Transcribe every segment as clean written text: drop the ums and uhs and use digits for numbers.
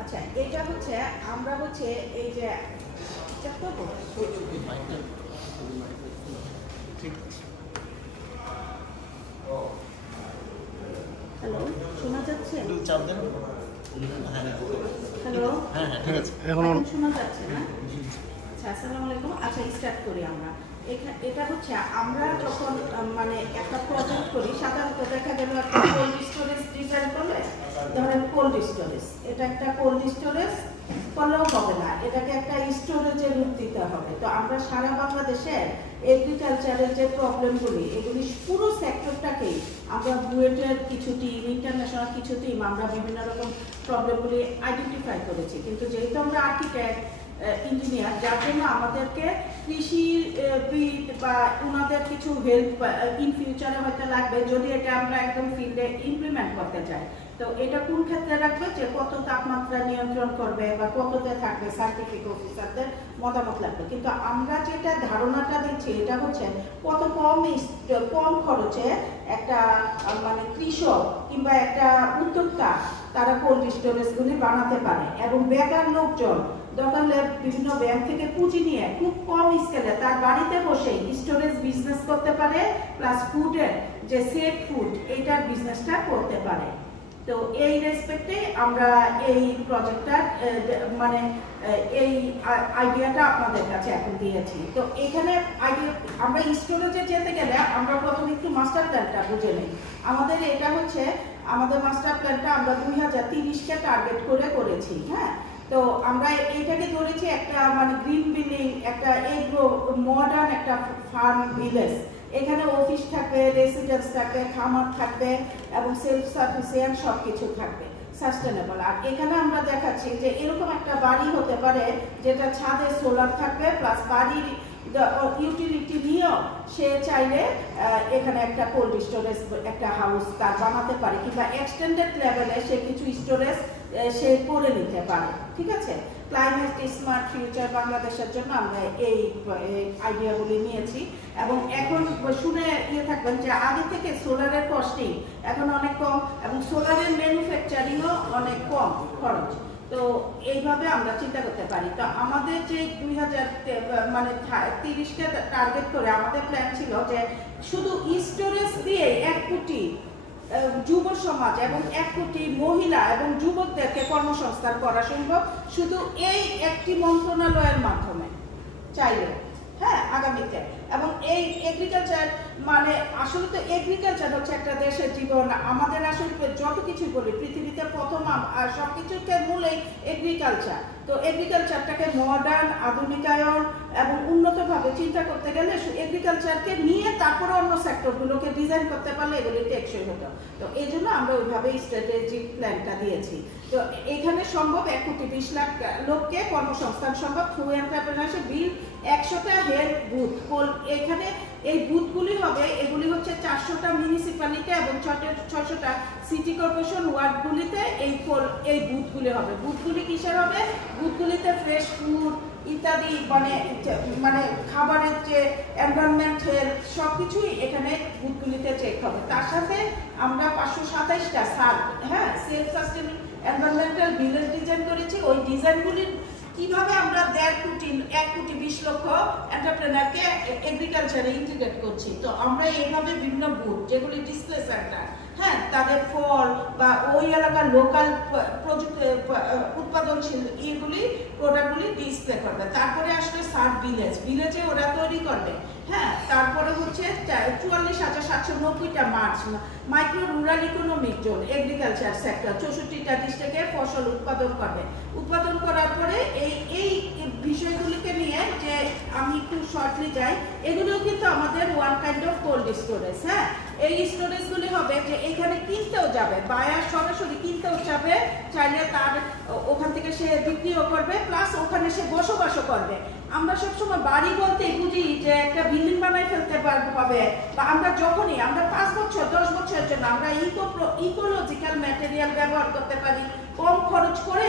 আচ্ছা এটা হচ্ছে আমরা হচ্ছে এই যে হ্যালো শোনা যাচ্ছে? হ্যালো ঠিক আছে এখন শোনা যাচ্ছে না? আচ্ছা আসসালামু আলাইকুম। আচ্ছা স্টার্ট করি আমরা। এটা হচ্ছে আমরা যখন মানে একটা প্রজেক্ট করি সাধারণত দেখা গেল একটা কোল্ড স্টোরেজ ডিজাইন করলে ধরেন কোল্ড স্টোরেজ, এটা একটা কোল্ড স্টোরেজ করলেও হবে না, এটাকে একটা স্টোরেজে রূপ দিতে হবে। তো আমরা সারা বাংলাদেশে এগ্রিকালচারের যে প্রবলেমগুলি এগুলি পুরো সেক্টরটাকেই আমরা বুয়েটের কিছু টিম ইন্টারন্যাশনাল কিছু টিম আমরা বিভিন্ন রকম প্রবলেমগুলি আইডেন্টিফাই করেছি। কিন্তু যেহেতু আমরা আর্কিটেক্ট ইঞ্জিনিয়ার যার জন্য আমাদেরকে কৃষিবিদ বা ওনাদের কিছু হেল্প ইন ফিউচারে হয়তো লাগবে যদি এটা আমরা একদম ফিল্ডে ইমপ্লিমেন্ট করতে চাই। তো এটা কোন ক্ষেত্রে রাখবে যে কত তাপমাত্রা নিয়ন্ত্রণ করবে বা কততে থাকবে সার্টিফিক অফিসারদের মতামত লাগবে। কিন্তু আমরা যেটা ধারণাটা দিচ্ছি এটা হচ্ছে কত কম খরচে একটা মানে কৃষক কিংবা একটা উদ্যোক্তা তারা কোল্ড স্টোরেজগুলি বানাতে পারে এবং বেকার লোকজন দরকার হলে বিভিন্ন ব্যাংক থেকে পুঁজি নিয়ে খুব কম স্কেলে তার বাড়িতে বসেই স্টোরেজ বিজনেস করতে পারে প্লাস ফুডের যে সেফ ফুড এইটার বিজনেসটা করতে পারে। তো এই রেসপেক্টে আমরা এই প্রজেক্টটার মানে এই আইডিয়াটা আপনাদের কাছে এখন দিয়েছি। তো এখানে আমরা স্টোরেজে যেতে গেলে আমরা প্রথমে একটু মাস্টার প্ল্যানটা বুঝে নিই। আমাদের এটা হচ্ছে আমাদের মাস্টার প্ল্যানটা আমরা 2030কে টার্গেট করে করেছি। হ্যাঁ, তো আমরা এইটাকে ধরেছি একটা মানে গ্রিন বিল্ডিং, একটা এগ্রো মডার্ন একটা ফার্ম ভিলেজ। এখানে অফিস থাকবে, রেসিডেন্স থাকবে, খামার থাকবে এবং সেলফ সাফিসিয়েন্ট সব কিছু থাকবে, সাস্টেনেবল। আর এখানে আমরা দেখাচ্ছি যে এরকম একটা বাড়ি হতে পারে যেটা ছাদে সোলার থাকবে প্লাস বাড়ির ইউটিলিটি নিয়েও সে চাইলে এখানে একটা কোল্ড স্টোরেজ একটা হাউস তার বানাতে পারে কিংবা এক্সটেন্ডেড লেভেলে সে কিছু স্টোরেজ সে করে নিতে পারে। ঠিক আছে, ক্লাইমেট স্মার্ট ফিউচার বাংলাদেশের জন্য আমরা এই আইডিয়াগুলি নিয়েছি এবং এখন শুনে থাকবেন যে আগে থেকে সোলারের কস্টিং এখন অনেক কম এবং সোলারের ম্যানুফ্যাকচারিংও অনেক কম খরচ। তো এইভাবে আমরা চিন্তা করতে পারি। তো আমাদের যে 2030কে টার্গেট করে আমাদের প্ল্যান ছিল যে শুধু স্টোরেজ দিয়ে 1 কোটি যুব সমাজ এবং 1 কোটি মহিলা এবং যুবকদেরকে কর্মসংস্থান করা সম্ভব শুধু এই একটি মন্ত্রণালয়ের মাধ্যমে চাইলে। হ্যাঁ, আগামীতে এবং এই এগ্রিকালচার মানে আসলে তো এগ্রিকালচার হচ্ছে একটা দেশের জীবন। আমাদের আসলে যত কিছু বলি পৃথিবীতে প্রথম সব কিছুকে মূলেই এগ্রিকালচার। তো এগ্রিকালচারটাকে মডার্ন আধুনিকায়ন এবং উন্নতভাবে চিন্তা করতে গেলে এগ্রিকালচারকে নিয়ে তারপরে অন্য সেক্টরগুলোকে ডিজাইন করতে পারলে এগুলি টেকসই হতো। তো এই জন্য আমরা ওইভাবেই স্ট্র্যাটেজিক প্ল্যানটা দিয়েছি। তো এখানে সম্ভব 1 কোটি 20 লাখ লোককে কর্মসংস্থান সম্ভব থ্রু এন্টারপ্রেনারশিপ বিল 100টা হেলথ বুথ। এখানে এই বুথগুলি হবে, এগুলি হচ্ছে 400টা মিউনিসিপ্যালিটি এবং 600টা সিটি কর্পোরেশন ওয়ার্ডগুলিতে এই বুথগুলি হবে। বুথগুলি কিসের হবে? বুথগুলিতে ফ্রেশ ফুড ইত্যাদি মানে খাবারের যে এনভায়রনমেন্ট হেলথ সব কিছুই এখানে বুথগুলিতে চেক হবে। তার সাথে আমরা 527টা হ্যাঁ self sustaining environmental village design করেছি। ওই ডিজাইনগুলির কিভাবে আমরা 1 কোটি 20 লক্ষ এন্টারপ্রেনারকে এগ্রিকালচারে ইন্টিগ্রেট করছি। তো আমরা এইভাবে বিভিন্ন বুথ যেগুলি ডিসপ্লে সেন্টার, হ্যাঁ, তাদের ফল বা ওই এলাকার লোকাল উৎপাদনশীল এইগুলি প্রোডাক্টগুলি ডিসপ্লে করবে। তারপরে আসলে সার্ভ ভিলেজে ওরা তৈরি করবে। হ্যাঁ, তারপরে হচ্ছে 44,790টা micro rural economic zone agriculture sector 64টা ডিস্ট্রিক্টে ফসল উৎপাদন করবে। উৎপাদন করার পরে এই বিষয়গুলিকে নিয়ে যে আমি একটু শর্টলি যাই, এগুলো কিন্তু আমাদের one kind of cold storage. হ্যাঁ, এই স্টোরেজগুলি হবে যে এখানে কিনতেও যাবে, বায়ার সরাসরি কিনতেও যাবে, চাইলে তার ওখান থেকে সে বিক্রিও করবে প্লাস ওখানে সে বসবাসও করবে। আমরা সবসময় বাড়ি বলতেই বুঝি যে একটা বিল্ডিং বানাই ফেলতে হবে বা আমরা যখনই আমরা 5 বছর 10 বছরের জন্য আমরা ইকোলজিক্যাল ম্যাটেরিয়াল ব্যবহার করতে পারি, কম খরচ করে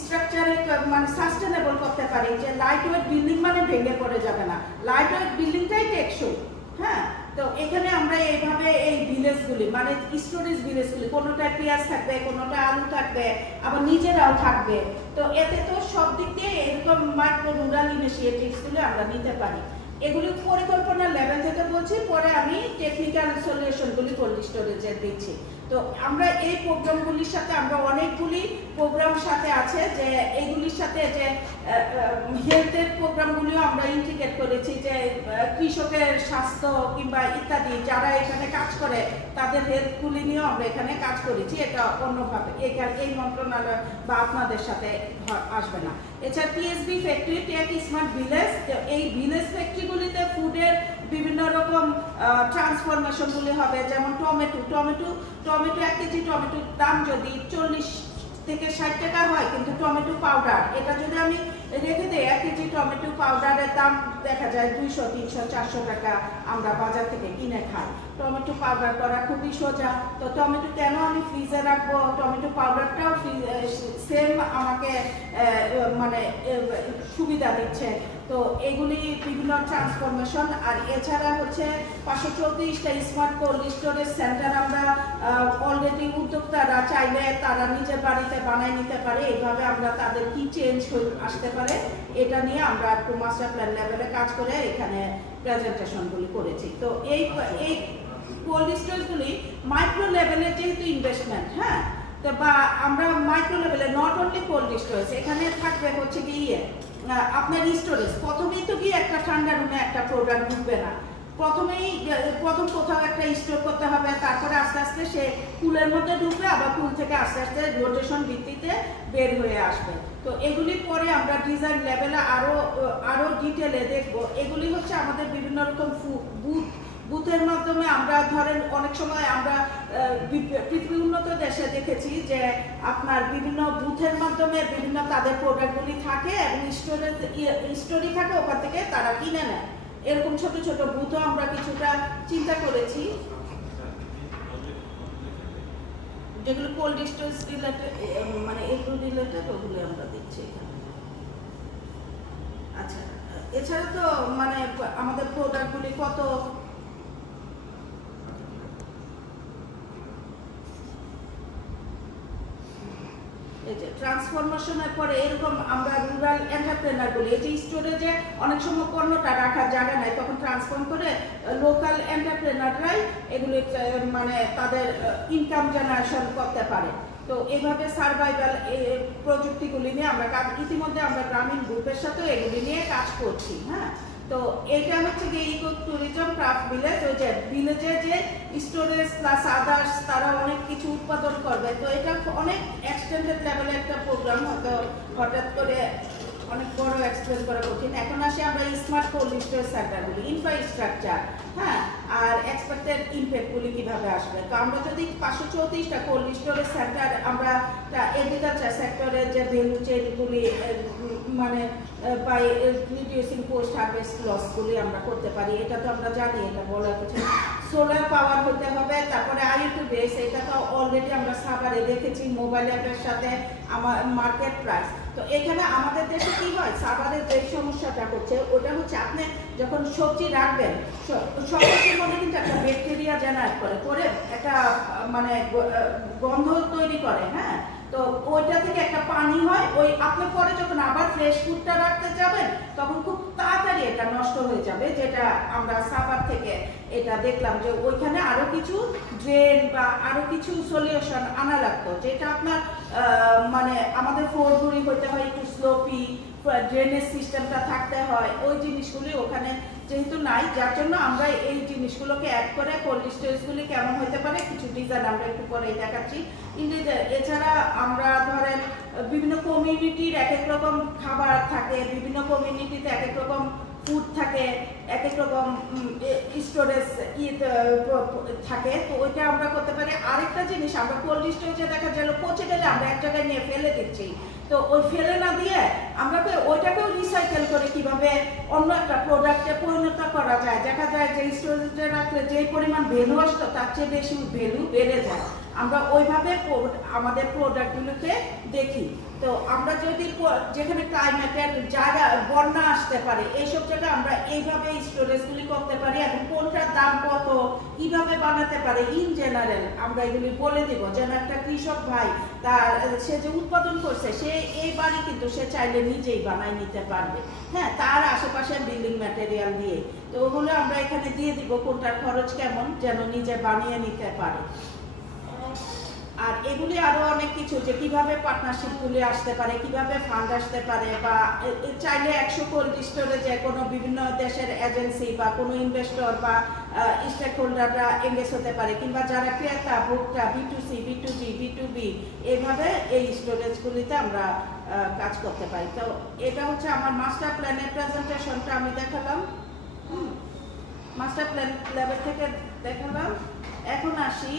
স্ট্রাকচারে মানে সাস্টেনেবল করতে পারি। যে লাইট ওয়েট বিল্ডিং মানে ভেঙে পড়ে যাবে না, লাইট ওয়েট বিল্ডিংটাই টেকসই। হ্যাঁ, তো এখানে আমরা এইভাবে এই ভিলেজগুলি মানে স্টোরেজ ভিলেজগুলি কোনোটা পেঁয়াজ থাকবে, কোনোটা আলু থাকবে, আবার নিজেরাও থাকবে। তো এতে তো সব দিক দিয়ে এরকম মাইক্রো রুরাল ইনিশিয়েটিভসগুলো আমরা নিতে পারি। এগুলি পরিকল্পনা লেভেল থেকে বলছি, পরে আমি টেকনিক্যাল সলিউশনগুলি কোল্ড স্টোরেজের দিচ্ছি। তো আমরা এই প্রোগ্রামগুলির সাথে আমরা অনেকগুলি প্রোগ্রাম সাথে আছে যে এইগুলির সাথে যে হেলথের প্রোগ্রামগুলিও আমরা ইন্টিগ্রেট করেছি, যে কৃষকের স্বাস্থ্য কিংবা ইত্যাদি যারা এখানে কাজ করে তাদের হেলথগুলি নিয়েও আমরা এখানে কাজ করেছি। এটা অন্যভাবে এই মন্ত্রণালয় বা আপনাদের সাথে আসবে না। এছাড়া TSB factory, tech smart village, এই ভিলেজ ফ্যাক্টরিগুলিতে ফুডের বিভিন্ন রকম ট্রান্সফরমেশনগুলি হবে। যেমন টমেটো 1 কেজি টমেটোর দাম যদি 40 থেকে 60 টাকা হয়, কিন্তু টমেটো পাউডার এটা যদি আমি রেখে দিই 1 কেজি টমেটো পাউডারের দাম দেখা যায় 200, 300, 400 টাকা আমরা বাজার থেকে কিনে খাই। টমেটো পাউডার করা খুবই সোজা। তো টমেটো কেন আমি ফ্রিজে রাখবো, টমেটো পাউডারটাও সেম আমাকে মানে সুবিধা দিচ্ছে। তো এগুলি বিভিন্ন ট্রান্সফরমেশন। আর এছাড়া হচ্ছে 534টা স্মার্ট কোল্ড স্টোরেজ সেন্টার আমরা অলরেডি উদ্যোক্তারা চাইলে তারা নিজের বাড়িতে বানাই নিতে পারে। এইভাবে আমরা তাদের কি চেঞ্জ আসতে পারে এটা নিয়ে আমরা একটু মাস্টার প্ল্যান লেভেলে কাজ করে এখানে প্রেজেন্টেশনগুলি করেছি। তো এই কোল্ড স্টোরেজগুলি মাইক্রো লেভেলে যেহেতু ইনভেস্টমেন্ট, হ্যাঁ, তো বা আমরা মাইক্রো লেভেলে নট অনলি কোল্ড স্টোরেজ, এখানে থাকবে হচ্ছে কি আপনার স্টোরেজ। প্রথমেই তো গিয়ে একটা ঠান্ডা রুমে একটা প্রোডাক্ট ঢুকবে না, প্রথম কোথাও একটা স্টোর করতে হবে, তারপরে আস্তে আস্তে সে কুলের মধ্যে ঢুকবে, আবার কুল থেকে আস্তে আস্তে রোটেশন ভিত্তিতে বের হয়ে আসবে। তো এগুলি পরে আমরা ডিজাইন লেভেলে আরো ডিটেলে দেখবো। এগুলি হচ্ছে আমাদের বিভিন্ন রকম বুথের মাধ্যমে আমরা ধরেন অনেক সময় আমরা পৃথিবীর উন্নত দেশে দেখেছি যে আপনার বিভিন্ন বুথের মাধ্যমে বিভিন্ন তাদের প্রোডাক্টগুলি থাকে এবং স্টোরি থাকে, ওখান থেকে তারা কিনে নেয়। এরকম ছোট ছোট বুথও আমরা কিছুটা চিন্তা করেছি, যেগুলো কোল্ড স্টোরেজ রিলেটেড মানে এগুলো রিলেটেড ওগুলো আমরা দিচ্ছি এখানে। আচ্ছা, এছাড়া তো মানে আমাদের প্রোডাক্টগুলি কত ট্রান্সফরমেশনের পরে এরকম আমরা রুরাল এন্টারপ্রেনার বলি, এই যে স্টোরেজে অনেক সময় পণ্যটা রাখার জায়গা নাই, তখন ট্রান্সফর্ম করে লোকাল এন্টারপ্রেনাররাই এগুলি মানে তাদের ইনকাম জেনারেশন করতে পারে। তো এইভাবে সার্ভাইভাল প্রযুক্তিগুলি নিয়ে আমরা ইতিমধ্যে আমরা গ্রামীণ গ্রুপের সাথে এগুলি নিয়ে কাজ করছি। হ্যাঁ, তো এটা হচ্ছে যে ইকো ট্যুরিজম ক্রাফট ভিলেজ, ওই যে ভিলেজে যে স্টোরেজ প্লাস আদার্স তারা অনেক কিছু উৎপাদন করবে। তো এটা অনেক এক্সটেন্ডেড লেভেলে একটা প্রোগ্রাম, হয়তো হঠাৎ করে অনেক বড় এক্সপ্লেন করা কঠিন। এখন আসি আমরা স্মার্ট কোল্ড স্টোরেজ সেন্টারগুলি, ইনফ্রাস্ট্রাকচার, হ্যাঁ, আর এক্সপেক্টেড ইম্প্যাক্টগুলি কিভাবে আসবে। তো আমরা যদি 534টা কোল্ড স্টোরেজ সেন্টার আমরা এগ্রিকালচার সেক্টরের যে ভ্যালু চেইনগুলি মানে বাই রিডিউসিং পোস্ট হারভেস্ট লসগুলি আমরা করতে পারি, এটা তো আমরা জানি, এটা বলার কিছু। সোলার পাওয়ার হতে হবে, তারপরে IoT বেস, এটা তো অলরেডি আমরা সাভারে দেখেছি মোবাইল অ্যাপের সাথে আমার মার্কেট প্রাইস। তো এখানে আমাদের দেশে কি হয়, সাভারের যে সমস্যাটা হচ্ছে ওটা হচ্ছে আপনি যখন সবজি রাখবেন সব কিছুর মধ্যে কিন্তু একটা ব্যাকটেরিয়া জেনারেট করে একটা মানে গন্ধ তৈরি করে। হ্যাঁ, তো ওইটা থেকে একটা পানি হয়, ওই আপনি পরে যখন আবার ফ্রেশ ফুডটা রাখতে যাবেন তখন খুব তাড়াতাড়ি এটা নষ্ট হয়ে যাবে। যেটা আমরা সাভার থেকে এটা দেখলাম যে ওইখানে আরো কিছু ড্রেন বা আরো কিছু সলিউশন আনা লাগতো, যেটা আপনার মানে আমাদের ফ্লোরগুলি হইতে হয় একটু স্লোপি, ড্রেনেজ সিস্টেমটা থাকতে হয়, ওই জিনিসগুলি ওখানে যেহেতু নাই, যার জন্য আমরা এই জিনিসগুলোকে অ্যাড করে কোল্ড স্টোরেজগুলি কেমন হতে পারে কিছু ডিজাইন আমরা একটু পরেই দেখাচ্ছি। কিন্তু এছাড়া আমরা ধরেন বিভিন্ন কমিউনিটির এক এক রকম খাবার থাকে, বিভিন্ন কমিউনিটিতে এক এক রকম ফুড থাকে, এক এক রকম স্টোরেজ থাকে। তো ওইটা আমরা করতে পারি। আরেকটা জিনিস, আমরা কোল্ড স্টোরেজে দেখা গেল পচে গেলে আমরা এক জায়গায় নিয়ে ফেলে দিচ্ছি, তো ওই ফেলে না দিয়ে আমরা ওইটাকেও রিসাইকেল করে কিভাবে অন্য একটা প্রোডাক্টে পরিণত করা যায়। দেখা যায় যে স্টোরেজে রাখলে যে পরিমাণ ভ্যালু আসতো তার চেয়ে বেশি ভ্যালু বেড়ে যায়। আমরা ওইভাবে আমাদের প্রোডাক্টগুলোকে দেখি। তো আমরা যদি যেখানে ক্লাইমেটের জায়গা বন্যা আসতে পারে এইসব জায়গায় আমরা এইভাবে স্টোরেজগুলি করতে পারি এবং কোনটার দাম কত কিভাবে বানাতে পারে ইন জেনারেল আমরা এগুলি বলে দিব, যেন একটা কৃষক ভাই তার সে যে উৎপাদন করছে সে এই বাড়ি কিন্তু সে চাইলে নিজেই বানাই নিতে পারবে, হ্যাঁ, তার আশেপাশে বিল্ডিং ম্যাটেরিয়াল দিয়ে। তো ওগুলো আমরা এখানে দিয়ে দিব কোনটার খরচ কেমন, যেন নিজে বানিয়ে নিতে পারে। আর এগুলি আরো অনেক কিছু, যে কিভাবে পার্টনারশিপ গুলি আসতে পারে, কিভাবে ফান্ড আসতে পারে, বা চাইলে 100 কোল্ড স্টোরে যে কোনো বিভিন্ন দেশের এজেন্সি বা কোনো ইনভেস্টর বা স্টেক হোল্ডাররা এঙ্গেজ হতে পারে, কিংবা যারা ক্রেতা ভোক্তা B2C B2G B2B এইভাবে এই স্টোরেজগুলিতে আমরা কাজ করতে পারি। তো এটা হচ্ছে আমার মাস্টার প্ল্যানের প্রেজেন্টেশনটা আমি দেখালাম, মাস্টার প্ল্যান লেভেল থেকে দেখালাম। এখন আসি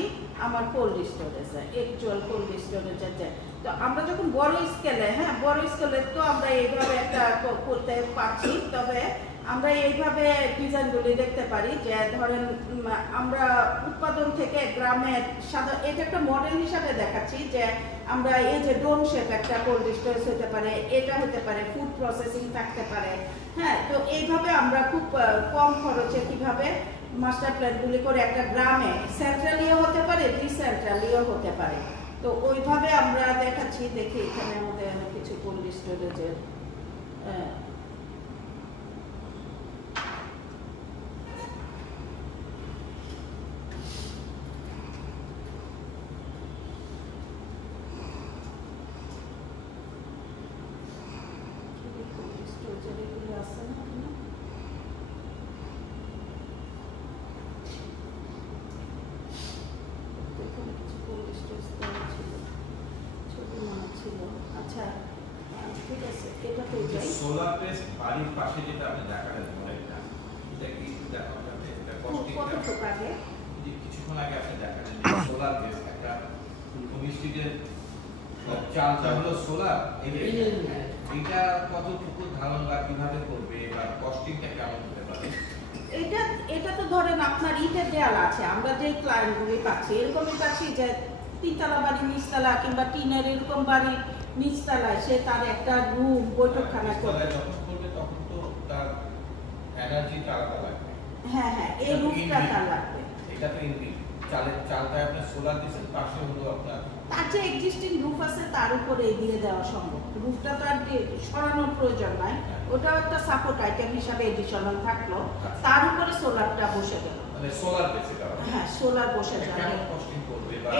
আমার কোল্ড স্টোরেজে, অ্যাকচুয়াল কোল্ড স্টোরেজে। তো আমরা যখন বড় স্কেলে, হ্যাঁ বড় স্কেলে তো আমরা এইভাবে একটা করতে পারছি, তবে আমরা এইভাবে ডিজাইনগুলি দেখতে পারি যে ধরেন আমরা উৎপাদন থেকে গ্রামের এটা একটা মডেল হিসাবে দেখাচ্ছি, যে আমরা এই যে ডোম শেপ একটা কোল্ড স্টোরেজ হতে পারে, এটা হতে পারে ফুড প্রসেসিং থাকতে পারে, হ্যাঁ। তো এইভাবে আমরা খুব কম খরচে কিভাবে মাস্টার প্ল্যানগুলি করে একটা গ্রামে সেন্ট্রালিও হতে পারে ডিসেন্ট্রালিও হতে পারে, তো ওইভাবে আমরা দেখাচ্ছি। দেখি এখানে আমাদের অনেক কিছু কোল্ড স্টোরেজের আছে না। আচ্ছা ঠিক আছে, এটা তো সোলার বেস বাড়ির পাশে যেটা আপনি দেখালেন মডেলটা, এটা কি দেখানো যাবে? এটা কস্টিংটা আগে কিছুক্ষণ আগে আপনি দেখালেন সোলার বেস একটা কমিস্ট্রিটের চালটা হলো সোলার, এটা কতটুকু ধারণ বা কিভাবে করবে বা কস্টিংটা কেমন হতে পারে? এটা তো ধরেন আপনার ইটের দেয়াল আছে, আমরা যে ক্লায়েন্টগুলি পাচ্ছি এরকমই পাচ্ছি যে তিনতলা বাড়ি নিচতলা কিংবা টিনের এরকম বাড়ি নিচতলায় সে তার একটা রুম বৈঠকখানা করবে, যখন করবে তখন তো তার এনার্জি আলাদা লাগবে। হ্যাঁ হ্যাঁ, এই রুমটা তার লাগবে। এটা তো ইনবিল্ট চালটায় আপনি সোলার দিয়েছেন, পাশে হলো আপনার তার যে এক্সিস্টিং রুফ আছে তার উপরে দিয়ে দেওয়া সম্ভব, রুফটা তো আর সরানোর প্রয়োজন নাই, ওটাও একটা সাপোর্ট আইটেম হিসাবে এডিশনাল থাকলো, তার উপরে সোলারটা বসে গেল, মানে সোলার বেসে দেওয়া। হ্যাঁ সোলার বসে যাবে।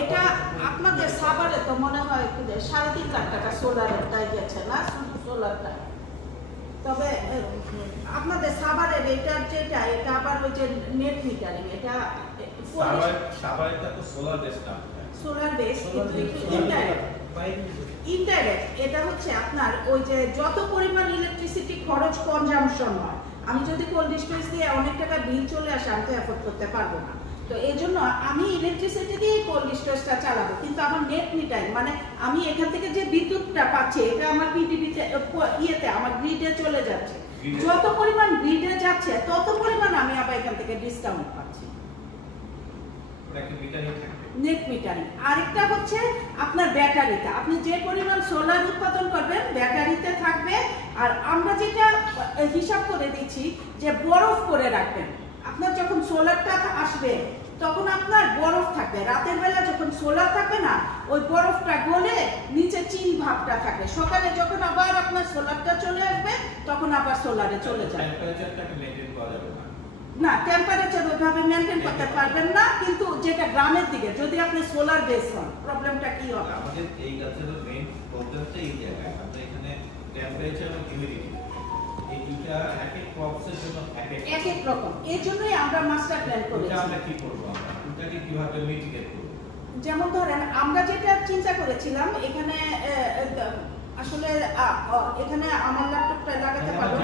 এটা আপনাদের সাভারে তো মনে হয় 3.5 লাখ টাকা সোলারটাই গেছে না, সোলারটা। তবে আপনাদের সাভারের এটার যেটা এটা আবার ওই যে নেট মিটারিং, এটা সাভারেরটা তো সোলার বেস না, সোলার বেস কিন্তু ইনডাইরেক্ট। এটা হচ্ছে আপনার ওই যে যত পরিমাণ ইলেকট্রিসিটি খরচ কনজাম্পশন হয়, আমি যদি কোল্ড স্টোরেজ দিয়ে অনেক টাকা বিল চলে আসে আমি তো অ্যাফোর্ড করতে পারবো না, তো এই জন্য আমি ইলেকট্রিসিটি দিয়ে কোল্ড স্টোরেজটা চালাবো, কিন্তু আমার নেট মিটারিং মানে আমি এখান থেকে যে বিদ্যুৎটা পাচ্ছি এটা আমার পিডিবিতে ইয়েতে আমার গ্রিডে চলে যাচ্ছে, যত পরিমাণ গ্রিডে যাচ্ছে তত পরিমাণ আমি আবার এখান থেকে ডিসকাউন্ট পাচ্ছি, নেট মিটারিং। আরেকটা হচ্ছে আপনার ব্যাটারিতে, আপনি যে পরিমাণ সোলার উৎপাদন করবেন ব্যাটারিতে থাকবে, আর আমরা যেটা হিসাব করে দিচ্ছি যে বরফ করে রাখবেন, আপনার যখন সোলারটা আসবে তখন আপনার বরফ থাকবে, রাতের বেলা যখন সোলার থাকবে না ওই বরফটা গলে নিচে চিল ভাবটা থাকে, সকালে যখন আবার আপনার সোলারটা চলে আসবে তখন আবার সোলারে চলে যাবে। না টেম্পারেচার ওইভাবে মেনটেন করতে পারবেন না, কিন্তু যেটা গ্রামের দিকে যদি আপনি সোলার বেস হন প্রবলেমটা কি হবে? আমাদের এই গাছের মেইন প্রবলেমটা এই জায়গায়, আমরা এখানে টেম্পারেচার এবং হিউমিডিটি এই দুটো এক এক ক্রপসের জন্য এক এক রকম, এই জন্যই আমরা মাস্টার প্ল্যান করেছি। আমরা কি করব, আমরা এটাকে কিভাবে মিটিগেট করব? যেমন ধরেন আমরা যেটা চিন্তা করেছিলাম এখানে আসলে এখানে আমার ল্যাপটপটা লাগাতে পারবো,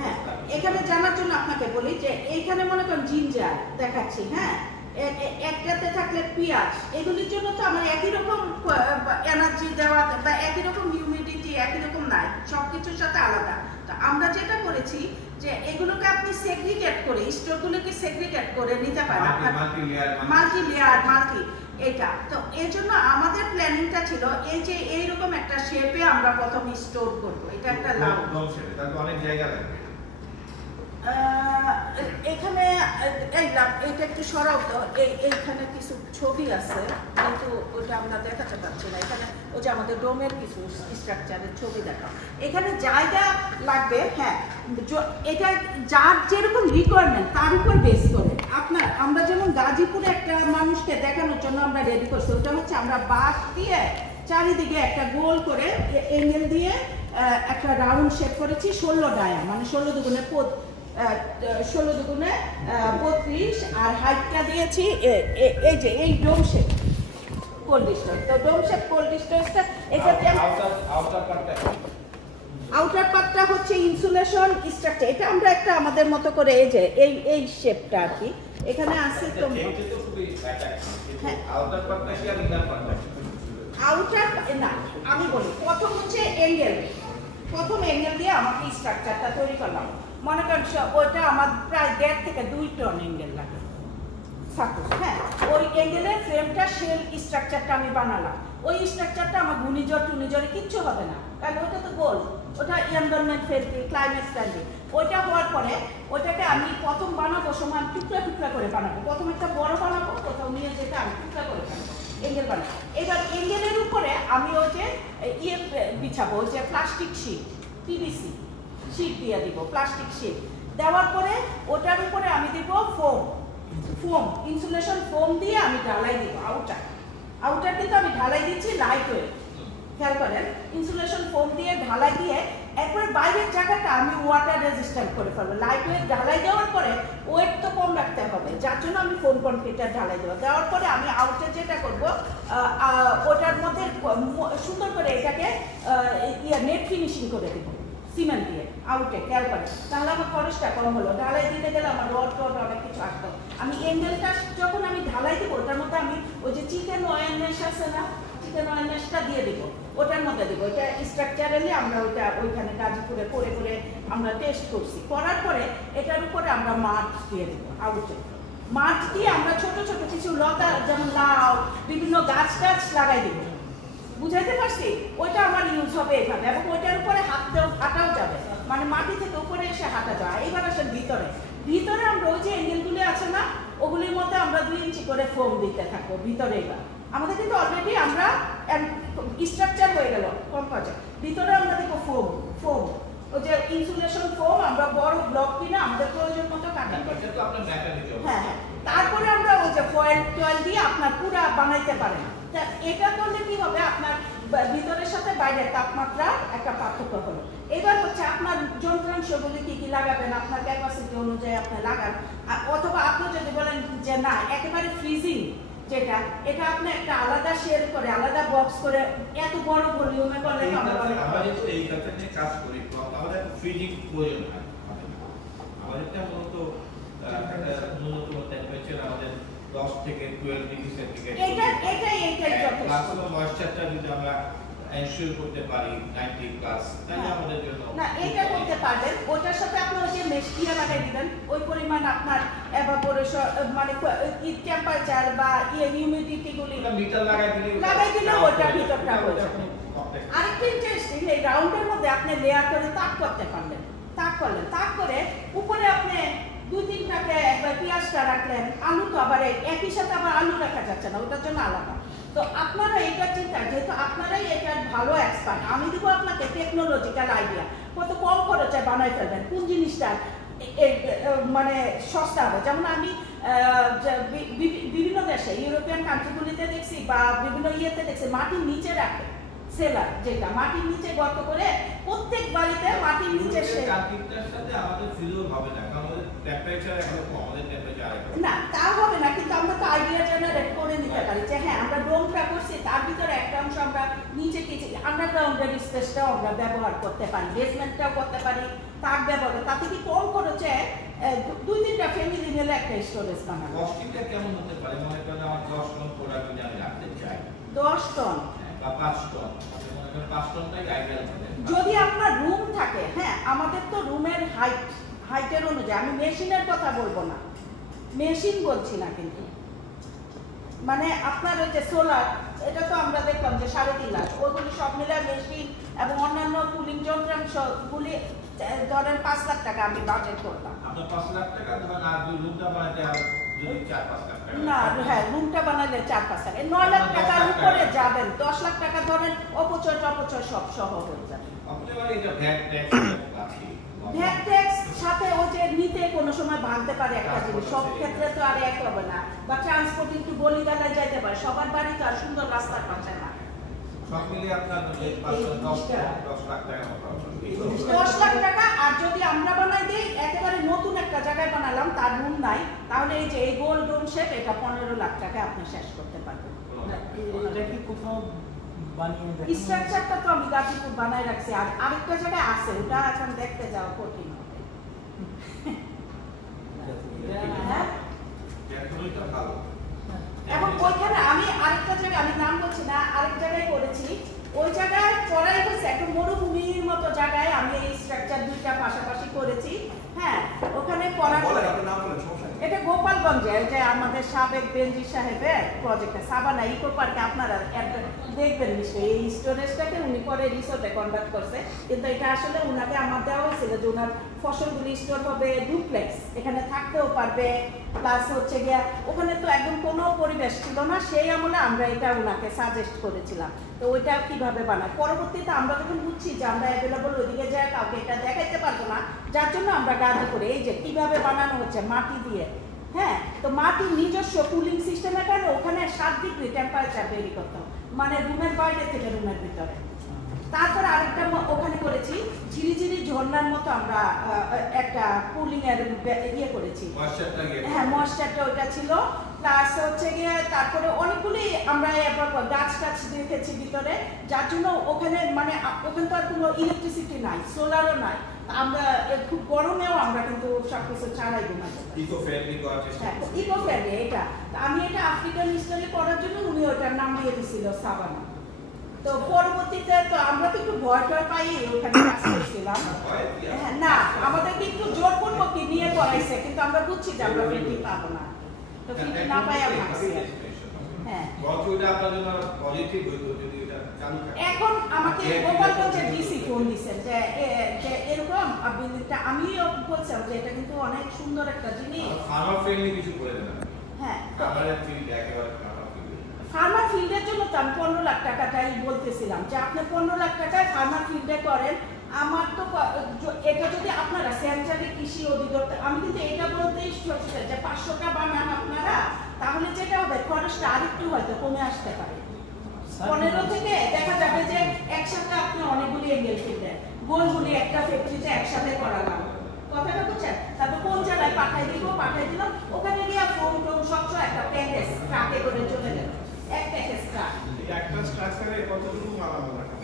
হ্যাঁ এখানে জানার জন্য আপনাকে বলি যে এইখানে মনে করেন জিঞ্জার দেখাচ্ছি, হ্যাঁ একটাতে থাকলে পেঁয়াজ, এগুলির জন্য তো আমার একই রকম এনার্জি দেওয়া বা একই রকম হিউমিডিটি একই রকম নাই, সবকিছুর সাথে আলাদা। তো আমরা যেটা করেছি যে এগুলোকে আপনি সেগ্রিগেট করে স্টোরগুলোকে সেগ্রিগেট করে নিতে পারেন, মাল্টি লেয়ার মাল্টি এটা। তো এই জন্য আমাদের প্ল্যানিংটা ছিল এই যে এইরকম একটা শেপে আমরা প্রথম স্টোর করবো, এটা একটা লাভ, অনেক জায়গা লাগবে। এখানে এটা একটু সরাও তো, এইখানে কিছু ছবি আছে কিন্তু ওটা আমরা দেখাতে পারছি না। এখানে ওই যে আমাদের ডোমের কিছু স্ট্রাকচারের ছবি দেখা। এখানে জায়গা লাগবে, হ্যাঁ, এটা যার যেরকম রিকোয়ারমেন্ট তার উপর বেস করে। আমরা যেমন গাজীপুরে একটা মানুষকে দেখানোর জন্য আমরা রেডি করছি, ওটা হচ্ছে আমরা বাঁশ দিয়ে চারিদিকে একটা গোল করে এঙ্গেল দিয়ে একটা রাউন্ড শেপ করেছি 16 ডায়া, মানে 16 দুগুণে 32 আর হাইটটা দিয়েছি এই যে এই ডোম শেপ কোল্ড স্টোরেজ। তো ডোম শেপ কোল্ড স্টোরেজটা এটাতে আউটার পার্টটা হচ্ছে ইনসুলেশন স্ট্রাকচার। এটা আমরা একটা আমাদের মতো করে এই যে এই শেপটা আর কি এখানে আছে। তো আউটার না, আমি বলি প্রথম হচ্ছে এঙ্গেল, প্রথম এঙ্গেল দিয়ে আমাকে স্ট্রাকচারটা তৈরি করলাম। মনে করেন ওইটা আমার প্রায় 1.5 থেকে 2 টন এঙ্গেল লাগে সাপোজ, হ্যাঁ। ওই এঙ্গেলের ফ্রেমটা শেল স্ট্রাকচারটা আমি বানালাম। ওই স্ট্রাকচারটা আমার ঘূর্ণিঝড় টুর্ণিঝড়ে কিচ্ছু হবে না, কারণ ওটা তো গোল, ওটা এনভায়রনমেন্ট ফ্রেন্ডলি, ক্লাইমেট ফ্রেন্ডলি। ওইটা হওয়ার পরে ওইটাকে আমি প্রথম বানাবো সময় টুকরা টুকরা করে বানাবো। প্রথম একটা বড় বানাবো, কোথাও নিয়ে যেতে আমি টুকরা করে বানাবো, এঙ্গেল বানাবো। এবার এঙ্গেলের উপরে আমি ওই যে বিছাবো, ওই যে প্লাস্টিক শিট, পিভিসি শিট দিয়ে দিব, প্লাস্টিক শিট দেওয়ার পরে ওটার উপরে আমি দিব ফোম ইনসুলেশন ফোম দিয়ে আমি ঢালাই দিব। আউটার কিন্তু আমি ঢালাই দিচ্ছি লাইট ওয়েট, খেয়াল করেন, ইনসুলেশন ফোম দিয়ে ঢালাই দিয়ে একবারে বাইরের জায়গাটা আমি ওয়াটার রেজিস্ট্যান্ট করে ফেলবো। লাইট ওয়েট ঢালাই দেওয়ার পরে ওয়েট তো কম রাখতে হবে, যার জন্য আমি ফোম কনক্রিটার ঢালাই দেওয়ার পরে আমি আউটার যেটা করবো ওটার মধ্যে সুন্দর করে এটাকে নেট ফিনিশিং করে দেবো সিমেন্ট দিয়ে আউটে, খেয়াল করে, তাহলে আমার খরচটা কম হলো। ঢালাই দিতে গেলে আমার রড অনেক কিছু আসতো। আমি এঙ্গেলটা যখন আমি ঢালাই দিব ওটার মধ্যে আমি ওই যে চিকেন অয়েল মেশ আছে না, চিকেন অয়েল মেশটা দিয়ে দিব, ওটার মধ্যে দিব। ওইটা স্ট্রাকচারালি আমরা ওইখানে গাজীপুরে করে আমরা টেস্ট করছি। করার পরে এটার উপরে আমরা মাঠ দিয়ে দিব, আউটে মাঠ দিয়ে আমরা ছোট ছোট কিছু লতা যেমন লাউ বিভিন্ন গাছ লাগাই দিব। বুঝাইতে পারছি? ওইটা আমার ইউজ হবে এখানে, এবং ওইটার উপরে হাঁটাও যাবে, মানে মাটি থেকে উপরে এসে হাঁটা যায়। এইবার আসেন ভিতরে আমরা ওই যে এঙ্গেলগুলি আছে না, ওগুলির মধ্যে আমরা 2 ইঞ্চি করে ফোম দিতে থাকবো ভিতরে। এবার আমাদের কিন্তু অলরেডি আমরা স্ট্রাকচার হয়ে গেল কম কাজে। ভিতরে আমরা দেখবো ফোম ওই যে ইনসুলেশন ফোম আমরা বড় ব্লক কিনা আমাদের প্রয়োজন মতো কাটিং করতে। হ্যাঁ, তারপরে আমরা ওই যে ফয়েল দিয়ে আপনার পুরা বানাইতে পারেন। এটা করলে কি হবে, আপনার ভিতরের সাথে বাইরের তাপমাত্রা একটা পার্থক্য হলো। এবার হচ্ছে আপনার যন্ত্রাংশগুলি কি লাগাবেন, আপনার ক্যাপাসিটি অনুযায়ী আপনি লাগান। অথবা আপনি যদি বলেন যে না একেবারে ফ্রিজিং, যেটা এটা আপনি একটা আলাদা শেল করে আলাদা বক্স করে এত বড় ভলিউমে করলে আমরা যেহেতু এই কাজটা নিয়ে কাজ করি, তো আমাদের ফ্রিজিং প্রয়োজন হয়। আমাদেরটা মূলত একটা ন্যূনতম টেম্পারেচার আমাদের 10 থেকে 12 ডিগ্রি সেন্টিগ্রেড। এটাই প্লাস ময়েশ্চারটা যদি আমরা এনশিওর করতে পারি 90 প্লাস, তাহলে আমাদের জন্য না এটা করতে পারবেন। ওটার সাথে আপনি ওই যে মেশকিয়া লাগাই দিবেন, ওই পরিমাণ আপনার এভাপোরেশন মানে টেম্পারেচার বা হিউমিডিটি গুলি মিটার লাগাই দিলে ওটা ভিতরটা হয়ে যাবে। আরেকটা ইন্টারেস্টিং, এই রাউন্ডের মধ্যে আপনি লেয়ার করে তাক করতে পারলেন, তাক করে উপরে আপনি 2-3টাকে একবার পেঁয়াজটা রাখলেন, আলু তো আবার একই সাথে আবার আলু রাখা যাচ্ছে না, ওটার জন্য আলাদা। তো আপনারা এটা চিন্তা, যেহেতু আপনারাই এটার ভালো এক্সপার্ট, আমি দিব আপনাকে টেকনোলজিক্যাল আইডিয়া, কত কম খরচে বানাই ফেলবেন, কোন জিনিসটা মানে সস্তা হবে। যেমন আমি বিভিন্ন দেশে ইউরোপিয়ান কান্ট্রিগুলিতে দেখছি বা বিভিন্ন ইয়েতে দেখছি মাটির নিচে রাখে সেলার, যেটা মাটির নিচে গর্ত করে প্রত্যেক বাড়িতে মাটির নিচে কান্ট্রিটার সাথে আমাদের ফিজিবল হবে না, কারণ আমাদের টেম্পারেচার একরকম, আমাদের টেম্পারেচার আরেকরকম। না তা হবে না, কিন্তু আমরা তো আইডিয়া জেনারেট করে নিতে পারি যে হ্যাঁ আমরা ডোমটা করছি, তার ভিতরে একটা অংশ আমরা নিচে কিছু আন্ডারগ্রাউন্ডের স্পেসটাও আমরা ব্যবহার করতে পারি, বেসমেন্টটাও করতে পারি, তার ব্যবহার, তাতে কি কম খরচে 2-3টা ফ্যামিলি মিলে একটা স্টোরেজ বানাবো। কস্টিংটা কেমন হতে পারে? মনে করেন আমার 10 টন প্রোডাক্ট যদি আমি রাখতে চাই, 10 টন বা 5 টন, মনে করেন 5 টনটাই আইডিয়াল হবে যদি আপনার রুম থাকে। হ্যাঁ, আমাদের তো রুমের হাইটের অনুযায়ী, আমি মেশিনের কথা বলবো না, মেশিন বলছি না, কিন্তু মানে আপনার ওই যে সোলার, এটা তো আমরা দেখলাম যে 3.5 লাখ, ওইগুলি সব মিলে মেশিন এবং অন্যান্য কুলিং যন্ত্রাংশগুলি ধরেন 5 লাখ টাকা আমি বাজেট করলাম। আপনার 5 লাখ টাকা ধরেন আর দুই রুমটা বানাতে যদি 4-5 লাখ টাকা না হ্যাঁ রুমটা বানালে 4-5 লাখ 9 লাখ টাকার উপরে যাবেন 10 লাখ টাকা ধরেন অপচয় সব সহ হয়ে যাবে। আপনি মানে এটা ভ্যাট ট্যাক্স আছে ভ্যাট ট্যাক্স সাথে ও যে নিতে কোনো সময় ভাঙতে পারে একটা জিনিস সব ক্ষেত্রে তো আর এক হবে না বা ট্রান্সপোর্ট একটু গলিগালায় যাইতে পারে সবার বাড়ি তো আর সুন্দর রাস্তার পাশে না সব মিলিয়ে আপনার 10 লাখ টাকা মতো 10 লাখ টাকা। আর যদি আমরা বানাই দেই একেবারে নতুন একটা জায়গায় বানালাম তার রুম নাই তাহলে এই যে এই গোল ডোম শেপ এটা 15 লাখ টাকায় আপনি শেষ করতে পারবেন। এটা কি কোথাও বানিয়ে দেখেন? স্ট্রাকচারটা তো আমি গাজীপুর বানায় রাখছি আর আরেকটা জায়গায় আছে ওটা এখন দেখতে যাওয়া কঠিন হবে। হ্যাঁ এটা ভালো এখন ওইখানে আমি আরেকটা জায়গায় আমি নাম বলছি না আরেক জায়গায় করেছি ওই জায়গায় করাই হচ্ছে একটা মরুভূমির মতো জায়গায় আমি এই স্ট্রাকচার দুইটা পাশাপাশি করেছি। হ্যাঁ ওখানে করার এটা গোপালগঞ্জে যে আমাদের সাবেক বেনজি সাহেবের প্রজেক্টে সাবানা ইকো পার্কে আপনারা দেখবেন নিশ্চয়ই এই স্টোরেজটাকে উনি পরে রিসোর্টে কনভার্ট করছে কিন্তু এটা আসলে উনাকে আমার দেওয়া হয়েছিল যে ওনার ফসলগুলি স্টোর হবে ডুপ্লেক্স এখানে থাকতেও পারবে প্লাস হচ্ছে গিয়া ওখানে তো একদম কোনো পরিবেশ ছিল না সেই আমলে আমরা এটা ওনাকে সাজেস্ট করেছিলাম। তো ওইটা কিভাবে বানায় পরবর্তীতে আমরা যখন বুঝছি যে আমরা অ্যাভেলেবল ওইদিকে যায় কাউকে এটা দেখাইতে পারবো না যার জন্য আমরা গাজীপুরে এই যে কিভাবে বানানো হচ্ছে মাটি দিয়ে। হ্যাঁ তো মাটির নিজস্ব কুলিং সিস্টেমের কারণে ওখানে 7 ডিগ্রি টেম্পারেচার তৈরি করতে হবে মানে রুমের বাইরে থেকে রুমের ভিতরে। তারপর আরেকটা ওখানে করেছি ঝিরিঝিরি ঝর্ণার মতো আমরা একটা কুলিং এর ইয়ে করেছি হ্যাঁ ময়েশ্চারটা ওটা ছিল প্লাস হচ্ছে গিয়ে তারপরে অনেকগুলি আমরা গাছ টাছ দেখেছি ভিতরে যার জন্য ওখানে মানে ওখানে তো আর কোনো ইলেকট্রিসিটি নাই সোলারও নাই আমরা খুব গরমেও আমরা কিন্তু সবকিছু ছাড়াই ঘুমাতে ইকো ফ্রেন্ডলি করার চেষ্টা হ্যাঁ ইকো ফ্রেন্ডলি এটা আমি এটা আফ্রিকান হিস্টোরি করার জন্য উনি ওটার নাম দিয়ে দিয়েছিল সাবানা। তো পরবর্তীতে তো আমরা তো একটু ভয় পাই ওখানে কাজ করছিলাম হ্যাঁ না আমাদেরকে একটু জোরপূর্বক নিয়ে করাইছে কিন্তু আমরা বুঝছি যে আমরা ফ্রিটি পাবো না তো ফ্রিটি না পাই আমরা হ্যাঁ বড়টা আপনার জন্য পজিটিভ হইতো যদি এটা চালু থাকে। এখন আমাকে গোপালগঞ্জের ডিসি ফোন দিয়েছেন যে এরকম বিল্ডিংটা আমিও বলছিলাম যে এটা কিন্তু অনেক সুন্দর একটা জিনিস ফার্মার ফ্রেন্ডলি কিছু করে দেন। হ্যাঁ আমাদের ফিল্ড একেবারে ফার্মার ফিল্ডের জন্য তো আমি 15 লাখ টাকাটাই বলতেছিলাম যে আপনি 15 লাখ টাকায় ফার্মার ফিল্ডে করেন আমার তো এটা যদি আপনারা সেন্ট্রালি কৃষি অধিদপ্তর আমি কিন্তু এটা বলতেই যে 500টা বানান আপনারা তাহলে যেটা হবে খরচটা আরেকটু হয়তো কমে আসতে পারে 15 থেকে দেখা যাবে যে একসাথে আপনি অনেকগুলি এঙ্গেল কিনবেন গোলগুলি একটা ফ্যাক্টরিতে একসাথে করালাম কথাটা বুঝছেন তারপর কোন জায়গায় পাঠাই দিলাম ওখানে গিয়ে ফোন টোন সব একটা প্যাকেজ ট্রাকে করে চলে গেল এক প্যাকেজ ট্রাক একটা স্ট্রাকচারে কতটুকু মাল রাখা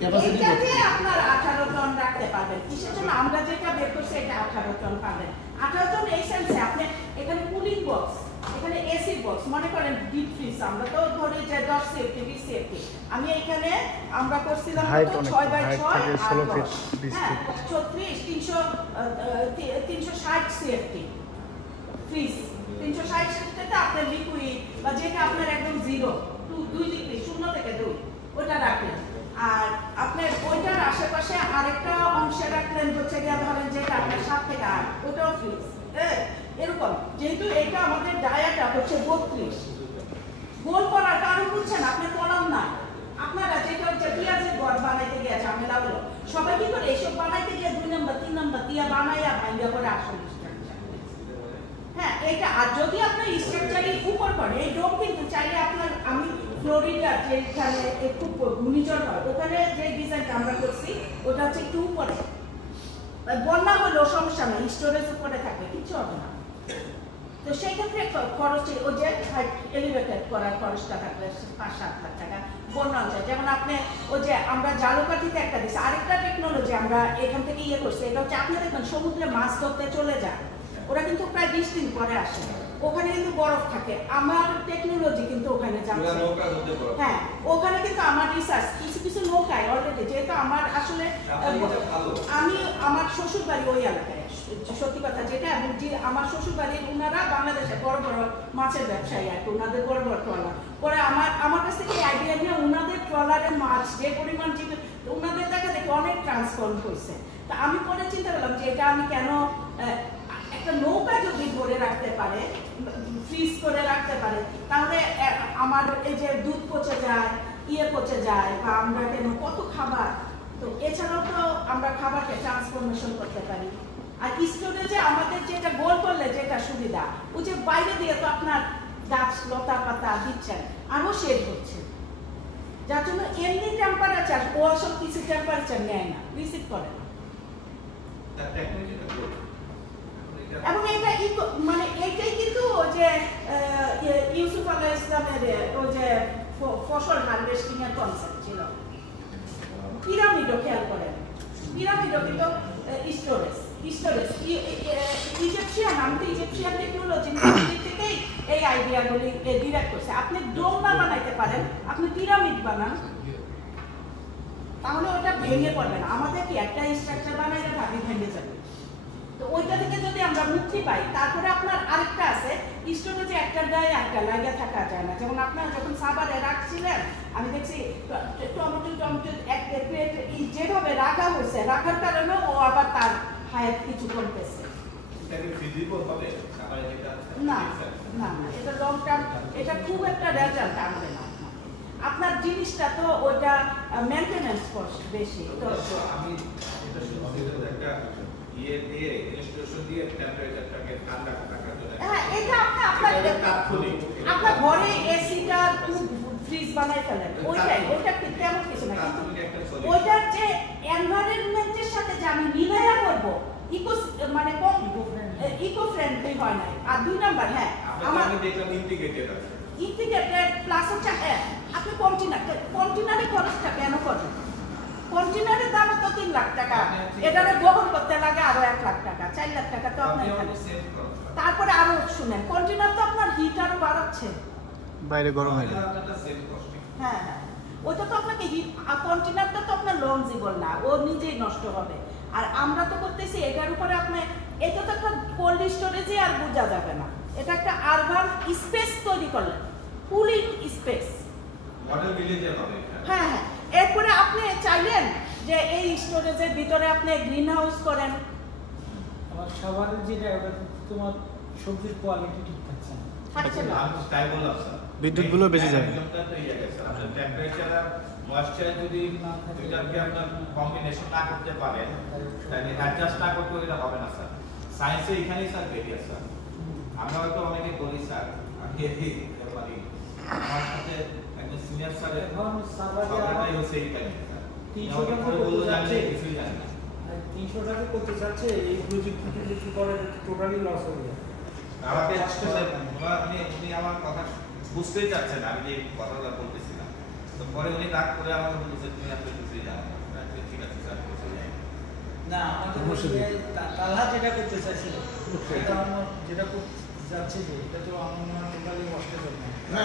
যাবে এটাতে আপনার 18 টন রাখতে পারবেন কিসের জন্য আমরা যেটা বের করছি এটা 18 টন পাবেন 18 টন এই সেন্সে আপনি এখানে কুলিং বক্স এখানে এসি বক্স মনে করেন ডিপ ফ্রিজ আমরা তো ধরি যে 10 সিএফটি 20 সিএফটি আমি এখানে আমরা করছিলাম তো 6 বাই 6 আর 16 ফিট 36 360 সিএফটি ফ্রিজ 360 সিএফটিতে আপনার লিকুইড বা যেটা আপনার একদম জিরো 2 ডিগ্রি 0 থেকে 2 ওটা রাখলেন আর আপনার ওইটার আশেপাশে আরেকটা অংশে রাখলেন হচ্ছে গিয়ে ধরেন যেটা আপনার 7 থেকে 8 ওটাও ফ্রিজ এরকম যেহেতু এটা আমাদের ডায়াটা হচ্ছে 32 গোল করার কারণ বুঝছেন আপনি কলাম না আপনারা যেটা হচ্ছে পেঁয়াজের ঘর বানাইতে গিয়ে ঝামেলা হলো সবাই কি করে এইসব বানাইতে গিয়ে 2 নম্বর 3 নম্বর দিয়া বানাইয়া ভাঙ্গা করে আসলে হ্যাঁ এটা আর যদি আপনি স্ট্রাকচারের উপর করেন এই ডোম কিন্তু চাইলে আপনার আমি ফ্লোরিডা যেখানে একটু ঘূর্ণিঝড় হয় ওখানে যে ডিজাইনটা আমরা করছি ওটা হচ্ছে একটু উপরে বন্যা হলেও সমস্যা নেই স্টোরেজ উপরে থাকবে কিছু হবে না তো সেই ক্ষেত্রে খরচ ওই যে এলিভেটেড করার খরচটা থাকবে 5-7 লাখ টাকা বন্যা অঞ্চল যেমন আপনি ওই যে আমরা জালকাঠিতে একটা দিচ্ছি আরেকটা টেকনোলজি আমরা এখান থেকে ইয়ে করছি এটা হচ্ছে আপনি দেখবেন সমুদ্রে মাছ ধরতে চলে যায় ওরা কিন্তু প্রায় 20 দিন পরে আসে ওখানে কিন্তু বরফ থাকে আমার টেকনোলজি কিন্তু ওখানে যাচ্ছে হ্যাঁ ওখানে কিন্তু আমার রিসার্চ কিছু নৌকায় অলরেডি যেহেতু আমার আসলে আমি আমার শ্বশুর বাড়ি ওই এলাকায় সত্যি কথা যেটা এবং যে আমার শ্বশুর বাড়ির ওনারা বাংলাদেশের বড় বড় মাছের ব্যবসায়ী আর কি, ওনাদের বড় বড় ট্রলার। পরে আমার কাছ থেকে আইডিয়া নিয়ে ওনাদের ট্রলারের মাছ যে পরিমাণ ছিল ওনাদের দেখা দেখে অনেক ট্রান্সফর্ম হয়েছে। তা আমি পরে চিন্তা করলাম যে এটা আমি কেন একটা নৌকা যদি ধরে রাখতে পারে, ফ্রিজ করে রাখতে পারে, তাহলে আমার এই যে দুধ পচে যায়, পচে যায়, বা আমরা কেন কত খাবার, তো এছাড়াও তো আমরা খাবারকে ট্রান্সফরমেশন করতে পারি। আর স্টোরেজে আমাদের যেটা গোল করলে যেটা সুবিধা, ওই যে বাইরে দিয়ে তো আপনার গাছ লতা পাতা দিচ্ছেন, আরও শেড হচ্ছে, যার জন্য এমনি টেম্পারেচার ও সব কিছু টেম্পারেচার নেয় না, রিসিভ করে না। এবং এটা মানে এইটাই কিন্তু যে ইউসুফ আলাইহিস ইসলামের ওই যে ফসল হারভেস্টিং এর কনসেপ্ট ছিল। পিরামিডও খেয়াল করেন, পিরামিডও কিন্তু স্টোরেজ ইজিপশিয়ান, আমি তো ইজিপশিয়ান টেকনোলজি থেকেই এই আইডিয়াগুলি ডিরেক্ট করছে। আপনি ডোম না বানাইতে পারেন, আপনি পিরামিড বানান, তাহলে ওটা ভেঙে পড়বে না। আমাদের কি একটা স্ট্রাকচার বানাইলে ভাবি ভেঙে যাবে, তো ওইটা থেকে যদি আমরা মুক্তি পাই, তারপরে আপনার আরেকটা আছে স্টোরেজে একটার গায়ে একটা লাগিয়ে থাকা যায় না। যেমন আপনারা যখন সাবারে রাখছিলেন, আমি দেখছি টমেটো এক প্লেট যেভাবে রাখা হয়েছে, রাখার কারণে ও আবার তার হায়াত কিছু কমতেছে। না না, এটা লং টার্ম, এটা খুব একটা রেজাল্ট আনবে না। আপনার জিনিসটা তো ওইটা মেইনটেনেন্স কস্ট বেশি। তো আমি এটা শুধু একটা দিয়ে ইনস্টলেশন দিয়ে টেম্পারেচারটাকে ঠান্ডা রাখার জন্য, হ্যাঁ, এটা আপনার ঘরে এসিটা ফ্রিজ বানাই ফেলেন, ওইটা তেমন কিছু না, কিন্তু ওইটার যে এনভায়রনমেন্টের সাথে যে আমি মিলাইয়া করবো, মানে কম ইকো ফ্রেন্ডলি হয় না। আর 2 নাম্বার, হ্যাঁ আমি দেখলাম ইন্টিগ্রেটেড প্লাস হচ্ছে আপনি কন্টেনারে খরচটা কেন করেন? কন্টেনারের দাম তো 3 লাখ টাকা, এটারে বহন করতে লাগে আরো 1 লাখ টাকা, 4 লাখ টাকা তো আপনার। তারপরে আরো শুনেন, কন্টেনার তো আপনার হিট আরো বাড়াচ্ছে, বাইরে গরম হয়। হ্যাঁ হ্যাঁ, ওইটা তো আপনাকে হিট, আর কন্টেনারটা তো আপনার লংজিবল না, ও নিজেই নষ্ট হবে। আর আমরা তো করতেছি এটার উপরে আপনি, এটা তো একটা কোল্ড স্টোরেজে আর বোঝা যাবে না, এটা একটা আরবান স্পেস তৈরি করলেন, কুলিং স্পেস মডেল ভিলেজে হবে। হ্যাঁ হ্যাঁ, এরপরে আপনি চাইলেন যে এই স্টোরেজের ভিতরে আপনি গ্রিন হাউস করেন। আমার খাবারের যেটা, ওটা তোমার সবজির কোয়ালিটি ঠিক থাকছে না, থাকছে না, আমি তাই বললাম স্যার, বিদ্যুৎ গুলো বেশি যায়। আপনার টেম্পারেচার আর ময়েশ্চার যদি দুইটাকে আপনার কম্বিনেশন না করতে পারেন, তাহলে অ্যাডজাস্ট না করতে এটা হবে না স্যার। সায়েন্সে এখানেই স্যার বেরিয়ে স্যার, আমরা হয়তো অনেকে বলি স্যার, আমি মানে আমার সাথে একজন সিনিয়র স্যার এখন সবাই হচ্ছে এইখানে 300 টাকা বললো করতে জানলে চাচ্ছে, কিছুই জানি না। 300 টাকা করতে চাচ্ছে, এই প্রজেক্ট থেকে কিছু করে টোটালি লস হয়ে যায়। আমাকে উনি আমার কথা বুঝতেই চাচ্ছেন, আমি যে কথাটা বলতেছিলাম, তো পরে উনি রাগ করে আমাকে বলছে তুমি আসলে কিছুই জানো না। ঠিক আছে স্যার, কিছুই জানি না, আমাদের তালহা যেটা করতে চাইছিল, সেটা আমার যেটা করতে যাচ্ছে, যে এটা তো আমার টোটালি অস্ট্রেলিয়া না।